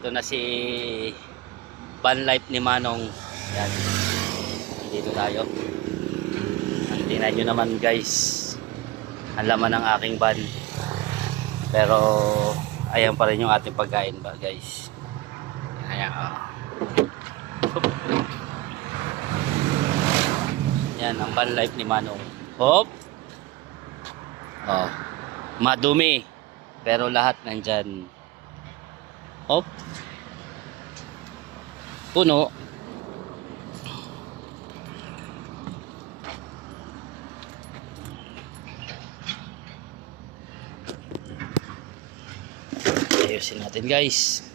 Ito na si van life ni Manong. Yan. Dito tayo. Tingnan nyo naman guys. Ang laman ng aking van. Pero ayan pa rin yung ating pagkain ba guys. Ayan. Yan ang van life ni Manong. Hop. Oh. Madumi. Pero lahat nandyan. Hop. Puno. Ayusin natin guys.